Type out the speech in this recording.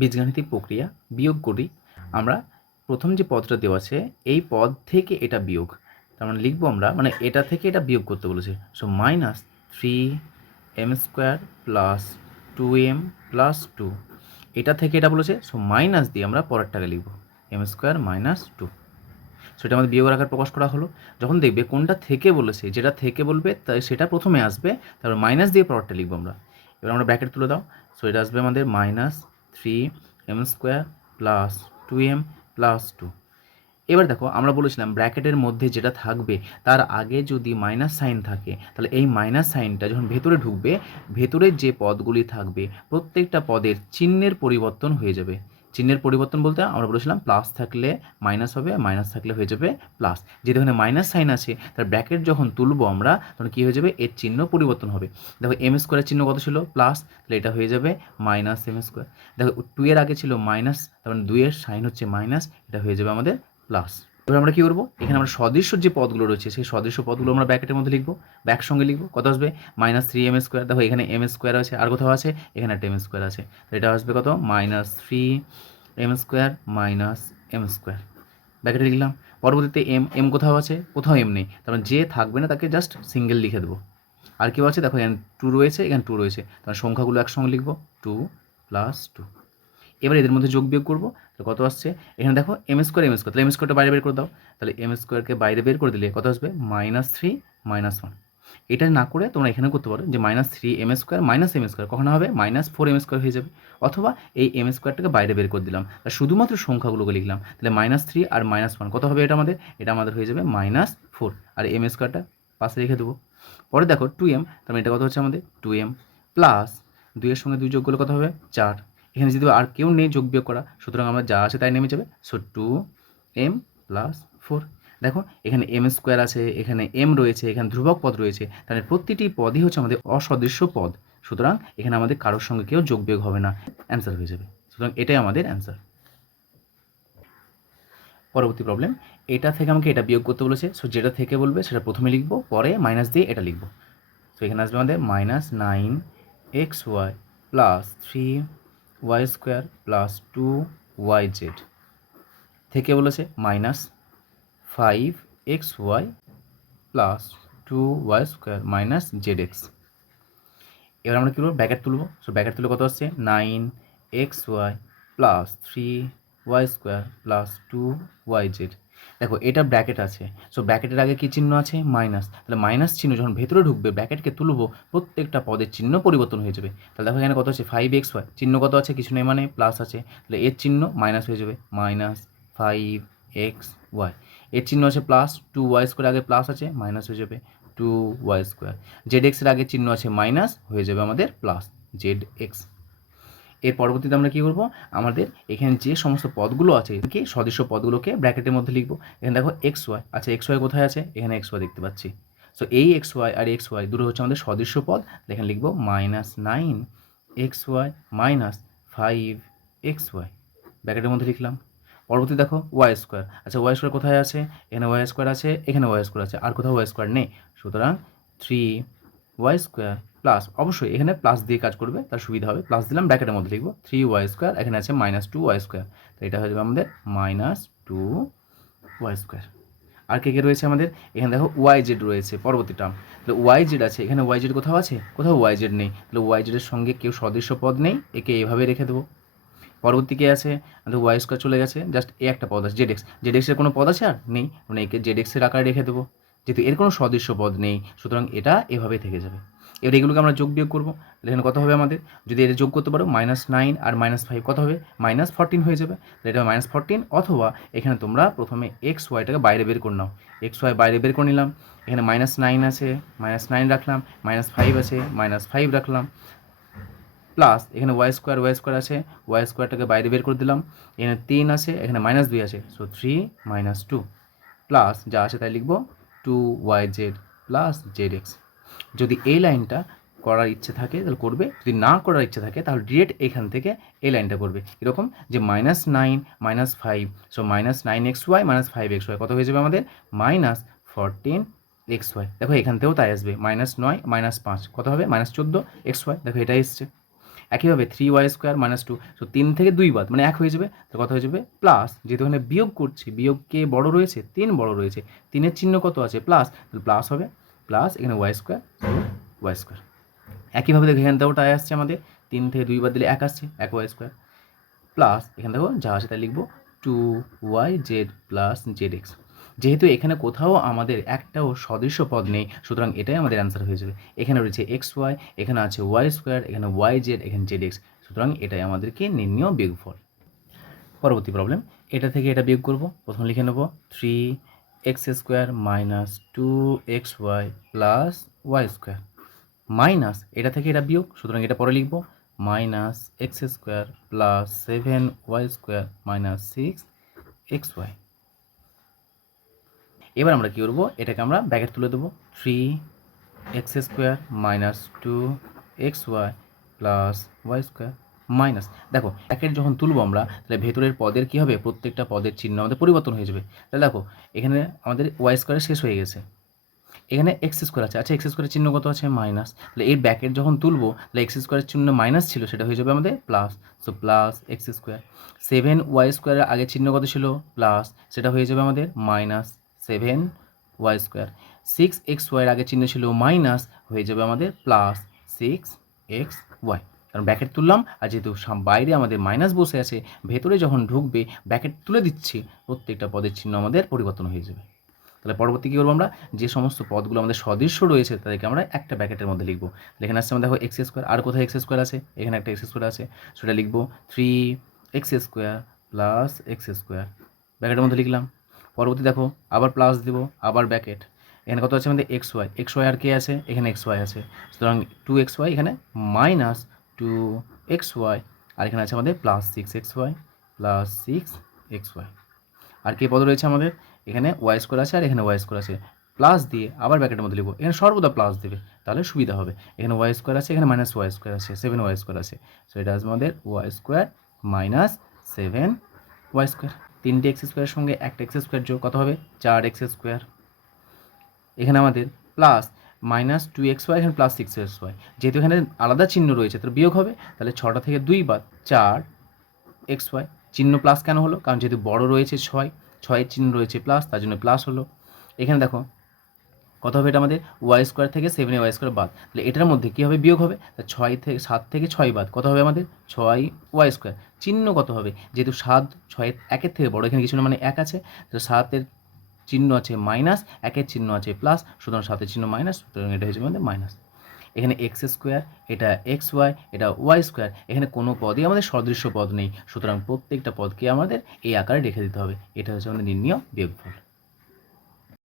বীজগাণিতিক প্রক্রিয়া বিয়োগ করি, আমরা প্রথম যে পদটা দেওয়া আছে, এই পদ থেকে এটা বিয়োগ। তার মানে লিখব আমরা মানে এটা থেকে এটা বিয়োগ করতে বলেছে। So minus three M square plus two M plus two এটা থেকে এটা বলেছে সো মাইনাস দিয়ে আমরা পরেরটাকে লিখব এম স্কোয়ার মাইনাস টু সেটা আমাদের বিয়োগ আকার প্রকাশ করা হলো। যখন দেখবে কোনটা থেকে বলেছে, যেটা থেকে বলবে তাই সেটা প্রথমে আসবে, তারপর মাইনাস দিয়ে পরেরটা লিখব আমরা। এবার আমরা ব্র্যাকেট তুলে দাও। সো এটা আসবে আমাদের minus three M square plus two M plus two এবার দেখো, আমরা বলেছিলাম ব্র্যাকেটের মধ্যে যেটা থাকবে, তার আগে যদি মাইনাস সাইন থাকে, তাহলে এই মাইনাস সাইনটা যখন ভেতরে ঢুকবে, ভেতরের যে পদগুলি থাকবে, প্রত্যেকটা পদের চিহ্নের পরিবর্তন হয়ে যাবে। চিহ্নের পরিবর্তন বলতে আমরা বলেছিলাম প্লাস থাকলে মাইনাস হবে মাইনাস থাকলে হয়ে যাবে প্লাস যেহেতু এখানে মাইনাস সাইন আছে, তার ব্র্যাকেট যখন তুলবো আমরা, তখন কী হয়ে যাবে? এর চিহ্ন পরিবর্তন হবে। দেখো এম স্কোয়ারের চিহ্ন কত ছিল? প্লাস তাহলে এটা হয়ে যাবে মাইনাস এম স্কোয়ার দেখো টু এর আগে ছিল মাইনাস তখন দুইয়ের সাইন হচ্ছে মাইনাস এটা হয়ে যাবে আমাদের প্লাস এবার আমরা কী করব? এখানে আমরা সদৃশ্য যে পদগুলো রয়েছে, সেই সদৃশ্য পদগুলো আমরা ব্র্যাকেটের মধ্যে লিখব। ব্যাক সঙ্গে লিখব। কত আসবে? মাইনাস থ্রি এম স্কোয়ার দেখো, এখানে এম স্কোয়ার আছে, আর কোথাও আছে? এখানে একটা এম স্কোয়ার আছে। এটা আসবে কত? Minus three M square minus M square ব্র্যাকেটে লিখলাম। পরবর্তীতে এম এম কোথাও আছে? কোথাও এম নেই। তার মানে যে থাকবে না, তাকে জাস্ট সিঙ্গেল লিখে দেবো। আর কেউ আছে? দেখো, এখানে টু রয়েছে, এখানে টু রয়েছে। তার সংখ্যাগুলো একসঙ্গে লিখব। টু প্লাস টু এবার এদের মধ্যে যোগ বিয়োগ করব কত আসছে? এখানে দেখো এম স্কোয়ার এম স্কোয়ার তাহলে এম স্কোয়ারটা বাইরে বের করে দাও, তাহলে এম স্কোয়ারকে বাইরে বের করে দিলে কত আসবে? মাইনাস থ্রি মাইনাস ওয়ান এটা না করে তোমরা এখানে করতে পারো যে minus three M square minus M square কখনো হবে? মাইনাস ফোর এম স্কোয়ার হয়ে যাবে। অথবা এই এম স্কোয়ারটাকে বাইরে বের করে দিলাম। আর শুধুমাত্র সংখ্যাগুলোকে লিখলাম। তাহলে মাইনাস থ্রি আর মাইনাস ওয়ান কত হবে এটা আমাদের? এটা আমাদের হয়ে যাবে মাইনাস ফোর আর এম স্কোয়ারটা পাশে রেখে দেবো। পরে দেখো টু এম তার মানে এটা কত হচ্ছে আমাদের? টু এম প্লাস দুইয়ের সঙ্গে দুই যোগ করলে কত হবে? চার। এখানে যদি আর কেউ নেই যোগ বিয়োগ করা, সুতরাং আমার যা আছে তাই নেমে যাবে। So two M plus four দেখো, এখানে এম স্কোয়ার আছে, এখানে এম রয়েছে, এখানে ধ্রুবক পদ রয়েছে, তাহলে প্রতিটি পদই হচ্ছে আমাদের অসদৃশ্য পদ। সুতরাং এখানে আমাদের কারোর সঙ্গে কেউ যোগ বিয়োগ হবে না। অ্যান্সার হয়ে যাবে। সুতরাং এটাই আমাদের অ্যান্সার পরবর্তী প্রবলেম এটা থেকে আমাকে এটা বিয়োগ করতে বলেছে। সো যেটা থেকে বলবে, সেটা প্রথমে লিখব, পরে মাইনাস দিয়ে এটা লিখব। সো এখানে আসবে আমাদের minus nine X Y plus three Y square plus two Y Z থেকে বলেছে minus five X Y plus two Y square minus Z X এবার আমরা কী করব? ব্যাকেট তুলব। সো ব্যাকেট তুলে কত আসছে? Nine X Y plus three Y square plus two Y Z দেখো, এটা ব্র্যাকেট আছে। সো ব্র্যাকেটের আগে কী চিহ্ন আছে? মাইনাস তাহলে মাইনাস চিহ্ন যখন ভেতরে ঢুকবে ব্র্যাকেটকে তুলবো, প্রত্যেকটা পদের চিহ্ন পরিবর্তন হয়ে যাবে। তাহলে দেখো এখানে কত আছে? ফাইভ এক্স ওয়াই চিহ্ন কত আছে? কিছু নেই মানে প্লাস আছে। তাহলে এর চিহ্ন মাইনাস হয়ে যাবে। মাইনাস ফাইভ এক্স ওয়াই এর চিহ্ন আছে প্লাস টু ওয়াই স্কোয়ার আগে প্লাস আছে মাইনাস হয়ে যাবে টু ওয়াই স্কোয়ার জেড এক্সের আগে চিহ্ন আছে মাইনাস হয়ে যাবে আমাদের প্লাস জেড এক্স এর পরবর্তীতে আমরা কী করব? আমাদের এখানে যে সমস্ত পদগুলো আছে কি সদস্য পদগুলোকে ব্র্যাকেটের মধ্যে লিখব। এখানে দেখো এক্স ওয়াই আচ্ছা এক্স ওয়াই কোথায় আছে? এখানে এক্স ওয়াই দেখতে পাচ্ছি। সো এই এক্স ওয়াই আর এক্স ওয়াই দুটো হচ্ছে আমাদের সদস্য পদ। এখানে লিখব minus nine X Y minus five X Y ব্র্যাকেটের মধ্যে লিখলাম। পরবর্তী দেখো ওয়াই স্কোয়ার আচ্ছা ওয়াই স্কোয়ার কোথায় আছে? এখানে ওয়াই স্কোয়ার আছে, এখানে ওয়াই স্কোয়ার আছে। আর কোথাও ওয়াই স্কোয়ার নেই। সুতরাং থ্রি ওয়াই স্কোয়ার প্লাস, অবশ্যই এখানে প্লাস দিয়ে কাজ করবে, তার সুবিধা হবে। প্লাস দিলাম ব্র্যাকেটের মধ্যে লিখব থ্রি ওয়াই স্কোয়ার এখানে আছে মাইনাস টু ওয়াই স্কোয়ার তো এটা হয়ে যাবে আমাদের মাইনাস টু ওয়াই স্কোয়ার আর কে কে রয়েছে আমাদের? এখানে দেখো ওয়াই জেড রয়েছে, পরবর্তী টার্ম তাহলে ওয়াই জেড আছে, এখানে ওয়াই জেড কোথাও আছে? কোথাও ওয়াই জেড নেই। তাহলে ওয়াই জেডের সঙ্গে কেউ সদস্য পদ নেই, একে এভাবে রেখে দেবো। পরবর্তী কে আছে? আমাদের ওয়াই স্কোয়ার চলে গেছে জাস্ট এ একটা পদ আছে জেড এক্স জেড এক্সের কোনো পদ আছে আর? নেই। মানে একে জেড এক্সের আকারে রেখে দেবো। যেহেতু এর কোনো সদস্য পদ নেই, সুতরাং এটা এভাবে থেকে যাবে। এবার এগুলোকে আমরা যোগ বিয়োগ করব। এখানে কত হবে আমাদের? যদি এটা যোগ করতে পারো মাইনাস নাইন আর মাইনাস ফাইভ কত হবে? মাইনাস ফোরটিন হয়ে যাবে। এটা মাইনাস ফোরটিন অথবা এখানে তোমরা প্রথমে এক্স ওয়াইটাকে বাইরে বের করে নাও। এক্স ওয়াই বাইরে বের করে নিলাম। এখানে মাইনাস নাইন আছে মাইনাস নাইন রাখলাম মাইনাস ফাইভ আছে মাইনাস ফাইভ রাখলাম। প্লাস এখানে ওয়াই স্কোয়ার ওয়াই স্কোয়ার আছে ওয়াই স্কোয়ারটাকে বাইরে বের করে দিলাম। এখানে তিন আছে, এখানে মাইনাস দুই আছে so three minus two plus যা আছে তাই লিখব two Y Z plus Z X যদি এই লাইনটা করার ইচ্ছে থাকে, তাহলে করবে। যদি না করার ইচ্ছে থাকে, তাহলে ডিরেক্ট এখান থেকে এই লাইনটা করবে। এরকম যে minus nine minus five so minus nine X Y minus five X Y কত হয়ে যাবে আমাদের? মাইনাস ফোরটিন এক্স ওয়াই দেখো, এখান থেকেও তাই আসবে। মাইনাস নয় মাইনাস পাঁচ, কত হবে? মাইনাস চোদ্দ এক্স ওয়াই দেখো, এটাই এসছে। একইভাবে three Y square minus two so তিন থেকে দুই বাদ মানে এক হয়ে যাবে। তো কত হয়ে যাবে? প্লাস যেহেতু এখানে বিয়োগ করছি, বিয়োগ কে বড় রয়েছে? তিন বড় রয়েছে। তিনের চিহ্ন কত আছে? প্লাস তাহলে প্লাস হবে। প্লাস এখানে ওয়াই স্কোয়ার ওয়াই স্কোয়ার একইভাবে দেখো, এখান থেকেও টাই আসছে আমাদের। তিন থেকে দুই বাদ দিলে এক আসছে, এক ওয়াই স্কোয়ার প্লাস এখান থেকেও যা আছে তাই লিখব two Y Z plus Z X যেহেতু এখানে কোথাও আমাদের একটাও সদৃশ্য পদ নেই, সুতরাং এটাই আমাদের অ্যান্সার হয়ে যাবে। এখানে রয়েছে এক্স ওয়াই এখানে আছে ওয়াই স্কোয়ার এখানে ওয়াই জেড এখানে জেড এক্স সুতরাং এটাই আমাদেরকে নির্ণয় বিয়োগফল। পরবর্তী প্রবলেম এটা থেকে এটা বিয়োগ করব। প্রথম লিখে নেব three x square minus two x y plus y square. Minus, এটা থেকে এটা বিয়োগ, সুতরাং এটা পরে লিখব। Minus x square plus seven y square minus six x y. এবার আমরা কী করব? এটাকে আমরা ব্যাকেট তুলে দেবো। Three x square minus two x y plus y square minus. দেখো ব্যাকেট যখন তুলবো আমরা, তাহলে ভেতরের পদের কী হবে? প্রত্যেকটা পদের চিহ্ন আমাদের পরিবর্তন হয়ে যাবে। তাহলে দেখো, এখানে আমাদের ওয়াই স্কোয়ার শেষ হয়ে গেছে। এখানে এক্স স্কোয়ার আছে। আচ্ছা এক্স স্কোয়ারের চিহ্ন কত আছে? মাইনাস। তাহলে এর ব্যাকেট যখন তুলবো, তাহলে এক্স স্কোয়ারের চিহ্ন মাইনাস ছিল, সেটা হয়ে যাবে আমাদের plus so plus x square seven y স্কোয়ারের আগের চিহ্ন কত ছিল? প্লাস সেটা হয়ে যাবে আমাদের minus seven y square six x ওয়াইয়ের আগের চিহ্ন ছিল মাইনাস, হয়ে যাবে আমাদের প্লাস সিক্স এক্স ওয়াই কারণ ব্যাকেট তুললাম আর যেহেতু বাইরে আমাদের মাইনাস বসে আছে, ভেতরে যখন ঢুকবে ব্যাকেট তুলে দিচ্ছি, প্রত্যেকটা পদের চিহ্ন আমাদের পরিবর্তন হয়ে যাবে। তাহলে পরবর্তী কী করব আমরা? যে সমস্ত পদগুলো আমাদের সদৃশ্য রয়েছে, তাদেরকে আমরা একটা ব্যাকেটের মধ্যে লিখব। এখানে আসছে আমাদের দেখো এক্স স্কোয়ার আর কোথায় এক্স স্কোয়ার আছে? এখানে একটা এক্স স্কোয়ার আছে, সেটা লিখব three x square plus x square ব্যাকেটের মধ্যে লিখলাম। পরবর্তী দেখো, আবার প্লাস দিব, আবার ব্যাকেট। এখানে কত আছে আমাদের এক্স ওয়াই এক্স ওয়াই আর কে আছে? এখানে এক্স ওয়াই আছে। সুতরাং টু এক্স ওয়াই এখানে মাইনাস টু এক্স ওয়াই আর এখানে আছে আমাদের plus six x y plus six x y আর কে পদ রয়েছে আমাদের? এখানে ওয়াই স্কোয়ার আছে আর এখানে ওয়াই স্কোয়ার আছে। প্লাস দিয়ে আবার ব্যাকেটের মধ্যে লিখব। এখানে সর্বদা প্লাস দেবে, তাহলে সুবিধা হবে। এখানে ওয়াই স্কোয়ার আছে, এখানে মাইনাস ওয়াই স্কোয়ার আছে সেভেন ওয়াই স্কোয়ার আছে। সো এটা আসবে আমাদের y square minus seven y square তিনটে এক্স স্কোয়ারের সঙ্গে একটা এক্স স্কোয়ার যোগ কত হবে? চার এক্স স্কোয়ার এখানে আমাদের plus minus two x y এখানে প্লাস সিক্স এক্স ওয়াই। যেহেতু এখানে আলাদা চিহ্ন রয়েছে তো বিয়োগ হবে। তাহলে ছটা থেকে দুই বাদ চার এক্স ওয়াই। চিহ্ন প্লাস কেন হলো? কারণ যেহেতু বড় রয়েছে ছয়, ছয়ের চিহ্ন রয়েছে প্লাস, তার জন্য প্লাস হলো। এখানে দেখো, কত হবে এটা আমাদের? ওয়াই স্কোয়ার থেকে সেভেন ওয়াই স্কোয়ার বাদ। তাহলে এটার মধ্যে কী হবে? বিয়োগ হবে। তা ছয় থেকে, সাত থেকে ছয় বাদ। কত হবে আমাদের? ছয় ওয়াই স্কোয়ার। চিহ্ন কত হবে? যেহেতু সাত, ছয়ের একের থেকে বড়, এখানে কিছু না মানে এক আছে। তো সাতের চিহ্ন আছে মাইনাস, একের চিহ্ন আছে প্লাস, সুতরাং সাতের চিহ্ন মাইনাস, সুতরাং এটা হচ্ছে আমাদের মাইনাস। এখানে এক্স স্কোয়ার, এটা এক্স ওয়াই এটা ওয়াই স্কোয়ার, এখানে কোনো পদই আমাদের সদৃশ্য পদ নেই। সুতরাং প্রত্যেকটা পদকে আমাদের এই আকারে রেখে দিতে হবে। এটা হচ্ছে আমাদের নির্ণীয় বিয়োগফল।